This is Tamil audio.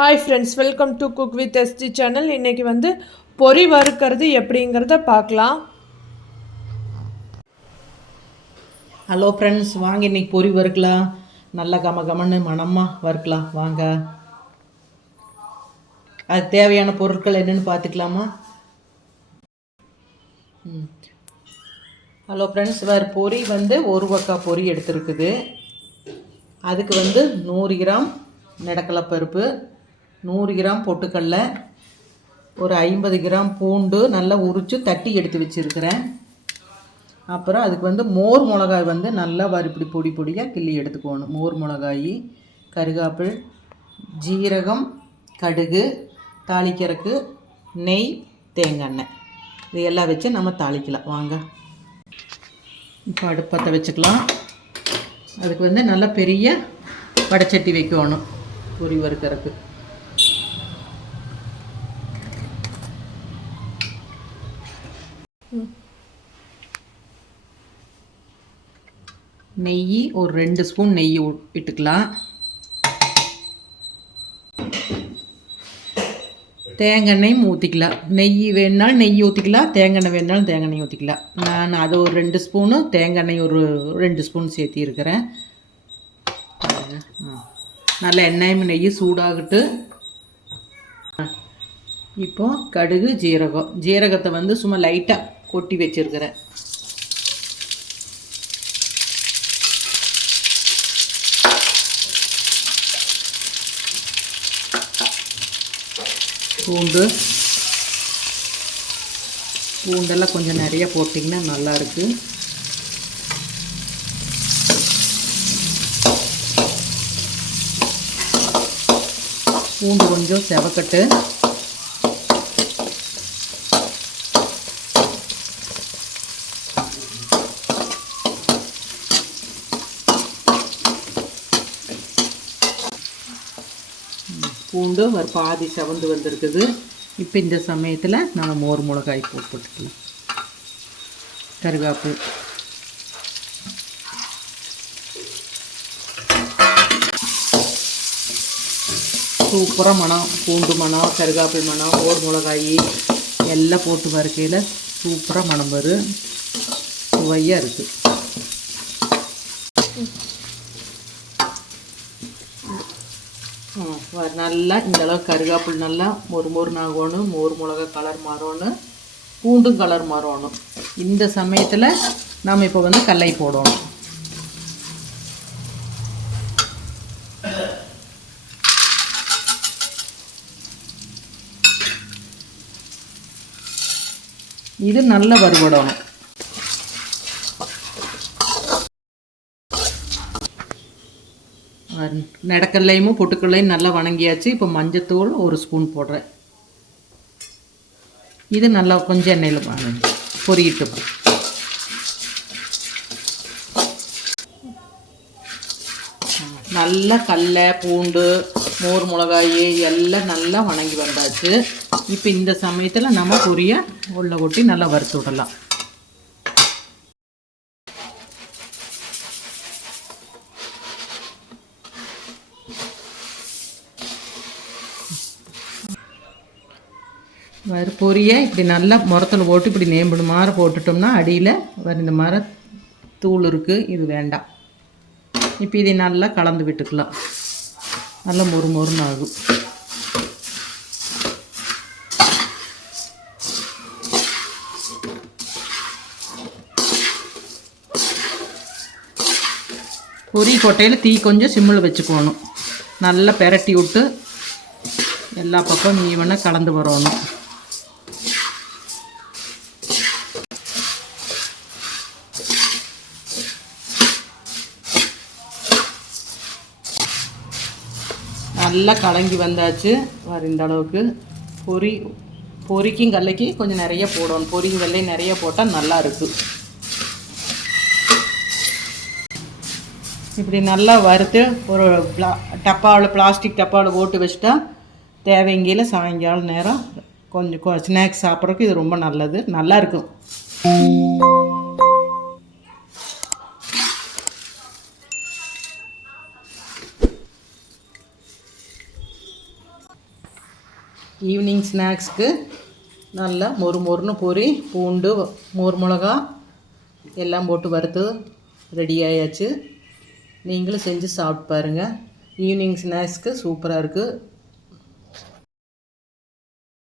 Hi friends welcome to cook with ST channel இன்றைக்கி வந்து பொரி வறுக்கிறது எப்படிங்கிறத பார்க்கலாம். ஹலோ ஃப்ரெண்ட்ஸ் வாங்க இன்னைக்கு பொரி வறுக்கலாம். நல்லா கம கமன்னு மணமாக வறுக்கலாம். வாங்க. அதுக்கு தேவையான பொருட்கள் என்னென்னு பார்த்துக்கலாமா? ம். ஹலோ ஃப்ரெண்ட்ஸ் வேறு பொரி வந்து ஒரு வக்கா பொரி எடுத்துருக்குது. அதுக்கு வந்து நூறு கிராம் நடக்கலை பருப்பு நூறு கிராம் பொட்டுக்கடல ஒரு ஐம்பது கிராம் பூண்டு நல்லா உரித்து தட்டி எடுத்து வச்சுருக்கிறேன். அப்புறம் அதுக்கு வந்து மோர் மிளகாய் வந்து நல்லா இப்படி பொடி பொடியாக கிள்ளி எடுத்துக்கணும். மோர் மிளகாய் கருகாப்பிள் ஜீரகம் கடுகு தாளிக்கிறதுக்கு நெய் தேங்காய் எண்ணெய். இது எல்லாம் வச்சு நம்ம தாளிக்கலாம். வாங்க. இப்போ அடுப்பத்தை வச்சுக்கலாம். அதுக்கு வந்து நல்லா பெரிய வடச்சட்டி வைக்கணும். பொரி வறுக்கறதுக்கு நெய் ஒரு ரெண்டு ஸ்பூன் நெய் விட்டுக்கலாம் தேங்காய் எண்ணெயும் ஊற்றிக்கலாம் நெய் வேணுனாலும் நெய் ஊற்றிக்கலாம் தேங்காய் எண்ணெய் வேணுனாலும் தேங்காய் எண்ணெய் ஊற்றிக்கலாம் நான் அது ஒரு ரெண்டு ஸ்பூனு தேங்காய் எண்ணெய் ஒரு ரெண்டு ஸ்பூன் சேர்த்திருக்கிறேன் நல்ல எண்ணெயும் நெய் சூடாகிட்டு. இப்போ கடுகு ஜீரகம். ஜீரகத்தை வந்து சும்மா லைட்டாக கொட்டி வச்சிருக்கிறேன். பூண்டு. பூண்டெல்லாம் கொஞ்சம் நிறைய போட்டிங்கன்னா நல்லா இருக்கு. பூண்டு கொஞ்சம் செவக்கட்டு. பூண்டு ஒரு பாதி செவந்து வந்திருக்குது. இப்போ இந்த சமயத்தில் நம்ம மோர் மிளகாய் போட்டு போட்டுக்கலாம். கருவேப்பில் சூப்பராக மணம் பூண்டு மணம் கருகாப்பிள் மணம் மோர் மிளகாய் எல்லாம் போட்டு வறுக்கையில் சூப்பராக மணம் வரும். சுவையாக இருக்குது நல்லா இந்த அளவு கருகாப்பிள் நல்லா மொறு மொறுன்னு ஆகணும். மோர் மிளகா கலர் மாறணும். பூண்டும் கலர் மாறணும். இந்த சமயத்தில் நாம் இப்போ வந்து கல்லை போடணும். இது நல்லா வறுபடணும் நடக்கல்லையும் பொட்டுக்கல்லையும் நல்லா வணங்கியாச்சு. இப்போ மஞ்சத்தூள் ஒரு ஸ்பூன் போடுறேன். இது நல்லா கொஞ்சம் எண்ணெயில் பொறிக்கிட்டு பொரியிட்டு நல்லா கல்லை பூண்டு மோர் மிளகாய் எல்லாம் நல்லா வணங்கி வந்தாச்சு. இப்போ இந்த சமயத்தில் நம்ம பொரிய உள்ள கொட்டி நல்லா வறுத்து விடலாம். வறு இப்படி நல்லா முரத்தில் போட்டு இப்படி நேம்புடு மாற போட்டுட்டோம்னா அடியில் வர இந்த மர தூள் இருக்குது இது வேண்டாம். இப்போ இதை நல்லா கலந்து விட்டுக்கலாம். நல்லா மொறு மொறுன்னு ஆகும். பொரி கொட்டையில் தீ கொஞ்சம் சிம்மில் வச்சுக்கோணும். நல்லா பெரட்டி விட்டு எல்லா பக்கம் ஈவனாக கலந்து வரணும். நல்லா கலங்கி வந்தாச்சு. வர இந்த அளவுக்கு. பொரி பொரிக்கும் கடலைக்கு கொஞ்சம் நிறைய போடணும். பொரிக்கும் கடலை நிறைய போட்டால் நல்லா இருக்கும் இப்படி நல்லா வறுத்து ஒரு பிளா டப்பாவில் பிளாஸ்டிக் டப்பாவில் போட்டு வச்சுட்டா தேவைங்கையில் சாயங்காலம் நேரம் கொஞ்சம் ஸ்நாக்ஸ் சாப்பிட்றதுக்கு இது ரொம்ப நல்லது. நல்லா இருக்கும். ஈவினிங் ஸ்நாக்ஸ்க்கு நல்லா மொறு மொறுன்னு பொரி பூண்டு மோர் மிளகா எல்லாம் போட்டு வறுத்து ரெடி ஆயாச்சு. நீங்களும் செஞ்சு சாப்பிட்டு பாருங்கள் ஈவினிங் ஸ்நாக்ஸ்க்கு சூப்பராக இருக்குது